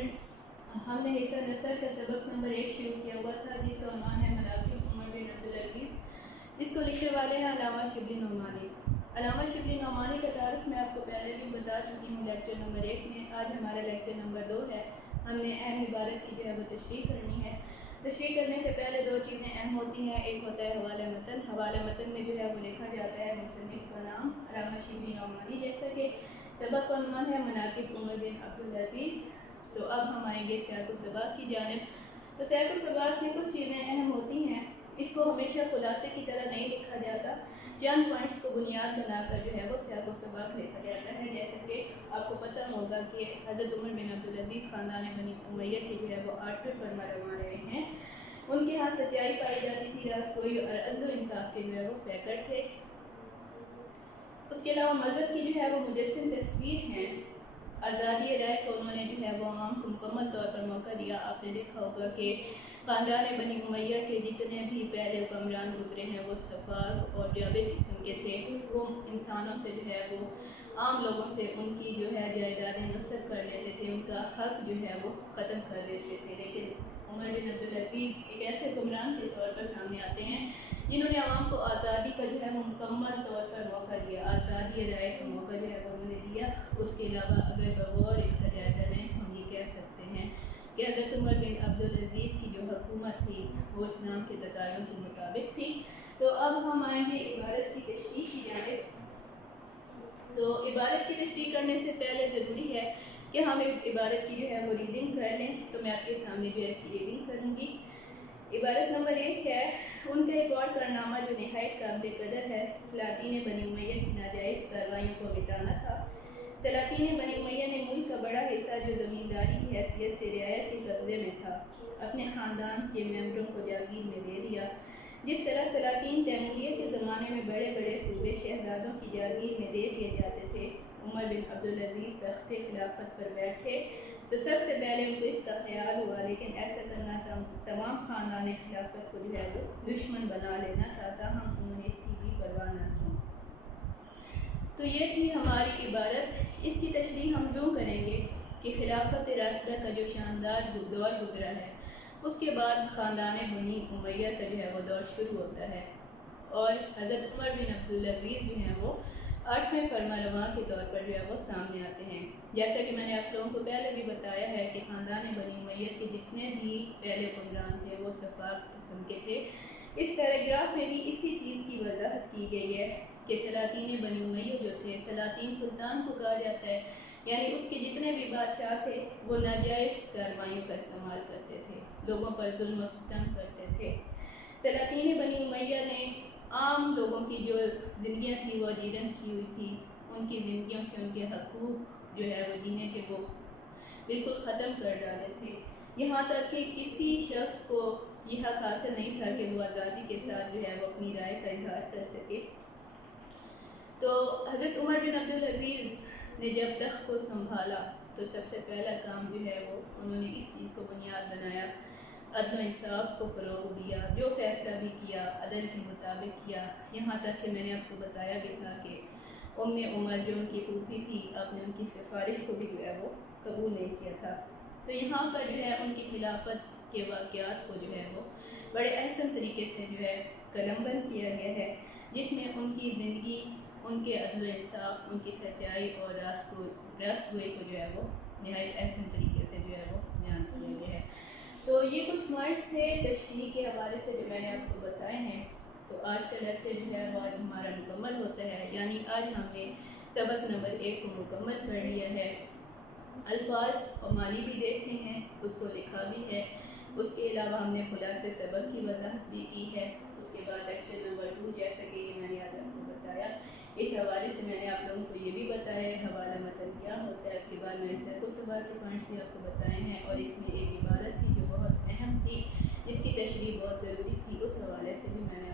Students, हमने हिस्सा नसर का सबक नंबर 1 शुरू किया हुआ था जिसका उन्वान है मनाक़िब उमर बिन अब्दुल अज़ीज़। इसको लिखने वाले हैं अल्लामा शिबली नोमानी। अल्लामा शिबली नोमानी का तारुफ मैं आपको पहले भी बता चुकी हूँ लेक्चर नंबर 1 में। आज हमारा लेक्चर नंबर 2 है। हमने अहम इबारत की जो है वो तशरीह करनी है। तशरीह करने से पहले दो चीज़ें अहम होती हैं। एक होता है हवाला मतन। हवाला मतन में जो है वो लिखा जाता है मुसन्निफ़ का नाम अल्लामा शिबली नोमानी, जैसा कि सबक का उन्वान है मनाक़िब उमर बिन अब्दुल अज़ीज़। तो अब हम आएंगे सियाक़ सबाक़ की जानिब। तो सियाक़ सबाक़ में कुछ चीज़ें अहम होती हैं। इसको हमेशा खुलासे की तरह नहीं लिखा जाता, चंद पॉइंट्स को बुनियाद बनाकर जो है वो सियाक़ सबाक़ लिखा जाता है। जैसे कि आपको पता होगा कि हज़रत उमर बिन अब्दुल अज़ीज़ ख़ानदान बनी उमैया के जो है वो 8वें फरमानरवा रहे हैं। उनके यहाँ सच्चाई पाई जाती थी, रास्तगोई और अदल इंसाफ के जो है वो पैकर थे। उसके अलावा मज़हब की जो है वो मुजस्सिम तस्वीर हैं। आज़ादी राय को उन्होंने जो है वो आम को मुकम्मल तौर पर मौका दिया। आपने देखा होगा कि ख़ानदान बनी उमैया के जितने भी पहले हुक्मरान गुजरे हैं वो सफ़ाक और जाबिर किस्म के थे। वो इंसानों से जो है वो आम लोगों से उनकी जो है जायदादें नस्ब कर लेते थे, उनका हक़ जो है वो ख़त्म कर देते थे। लेकिन उमर बिन अब्दुल अज़ीज़ एक ऐसे हुक्मरान के तौर पर सामने आते हैं जिन्होंने आवाम को आज़ादी का जो है वो मुकम्मल तौर पर मौका दिया, आज़ादी राय का मौका जो है वो उन्होंने दिया। उसके अलावा अगर बगौर इसका जायज़ा लें हम ये कह सकते हैं कि हज़रत उमर बिन अब्दुल अज़ीज़ की जो हुकूमत थी वो इस्लाम के तकाज़ों के मुताबिक थी। तो अब हम आएंगे इबारत की तशरीह की जानिब। तो इबारत की तशरीह करने से पहले ज़रूरी है कि हम इबारत की जो है वो रीडिंग कर लें। तो मैं आपके सामने जो है इसकी रीडिंग करूँगी। इबारत नंबर 1 है, उनका एक और कारनामा जो नहायत काबिल कदर है, सलातीन बनी उमैया की नाजायज़ कार्रवाइयों को मिटाना था। सलातीन बनी उमैया ने मुल्क का बड़ा हिस्सा जो ज़मींदारी की हैसियत से रियायत के कब्ज़े में था अपने ख़ानदान के मेम्बरों को जागीर में दे दिया। जिस तरह सलातीन तैमूरिया के ज़माने में बड़े बड़े सूबे शहजादों की जागीर में दे दिए जाते थे, उमर बिन अब्दुल अज़ीज़ तख्ते खिलाफत पर बैठे तो सबसे पहले उनको इसका ख्याल हुआ, लेकिन ऐसा करना तमाम ख़ानदान खिलाफत को जो है वो दुश्मन बना लेना था, ताहम उन्होंने इसकी भी परवाह न की। तो ये थी हमारी इबारत। इसकी तशरीह हम यूँ करेंगे कि खिलाफत राशिदा का जो शानदार दौर गुजरा है उसके बाद ख़ानदान बनी उमैया का जो है वो दौर शुरू होता है और हज़रत उमर बिन अब्दुल अज़ीज़ जो हैं वो 8वें फरमानरवा के तौर पर जो है वो सामने आते हैं। जैसा कि मैंने आप लोगों को पहले भी बताया है कि ख़ानदान बनी उमैया के जितने भी पहले हुक्मरान थे वो सफ़ाक किस्म के थे। इस पैराग्राफ में भी इसी चीज़ की वजाहत की गई है कि सलातीन बनी उमैया जो थे, सलातीन सुल्तान को कहा जाता है, यानी उसके जितने भी बादशाह थे वो नाजायज़ कार्रवाइयों का इस्तेमाल करते थे, लोगों पर जुल्म और सितम करते थे। सलातीन बनी उमैया ने आम लोगों की जो ज़िंदगियाँ थी वो अजीरन की हुई थी, उनकी ज़िंदगियों से उनके हकूक़ जो है वो जीने के वो बिल्कुल ख़त्म कर डाले थे। यहाँ तक कि किसी शख्स को यह हक़ हासिल नहीं था कि वो आज़ादी के साथ जो है वो अपनी राय का इज़हार कर सके। तो हज़रत उमर बिन अब्दुल अज़ीज़ ने जब तख्त को संभाला तो सबसे पहला काम जो है वो उन्होंने इस चीज़ को बुनियाद बनाया, अदल इंसाफ को फ़रोग़ दिया, जो फ़ैसला भी किया अदल के मुताबिक किया। यहाँ तक कि मैंने आपको बताया भी था कि उम्मे उमर जो उनकी फूफी थी, आपने उनकी सिफारिश को भी जो है वो कबूल नहीं किया था। तो यहाँ पर जो है उनकी खिलाफत के वाक़यात को जो है वो बड़े अहसन तरीके से जो है कलमबंद किया गया है, जिसमें उनकी ज़िंदगी, उनके अदल इंसाफ, उनकी सच्चाई और रास्तगोई को जो है वो नहायत अहसन तरीके से जो है वो बयान किया गया है। तो ये कुछ पॉइंट्स थे तशरीह के हवाले से जो मैंने आपको बताए हैं। तो आज का लेक्चर जो है वो आज हमारा मुकम्मल होता है, यानी आज हमने सबक नंबर 1 को मुकम्मल कर लिया है। अल्फाज और मानी भी देखे हैं, उसको लिखा भी है। उसके अलावा हमने खुलासे सबक की वजाहत भी की है। उसके बाद लेक्चर नंबर 2 जैसा कि मैंने आज आपको बताया, इस हवाले से मैंने आप लोगों को ये भी बताया है हवाला मतन क्या होता है। उसके बाद मैंने सियाक़ सबाक़ के पॉइंट्स भी आपको बताए हैं और इसमें एक इबारत थी जो बहुत अहम थी, जिसकी तशरीह बहुत ज़रूरी थी, उस हवाले से भी मैंने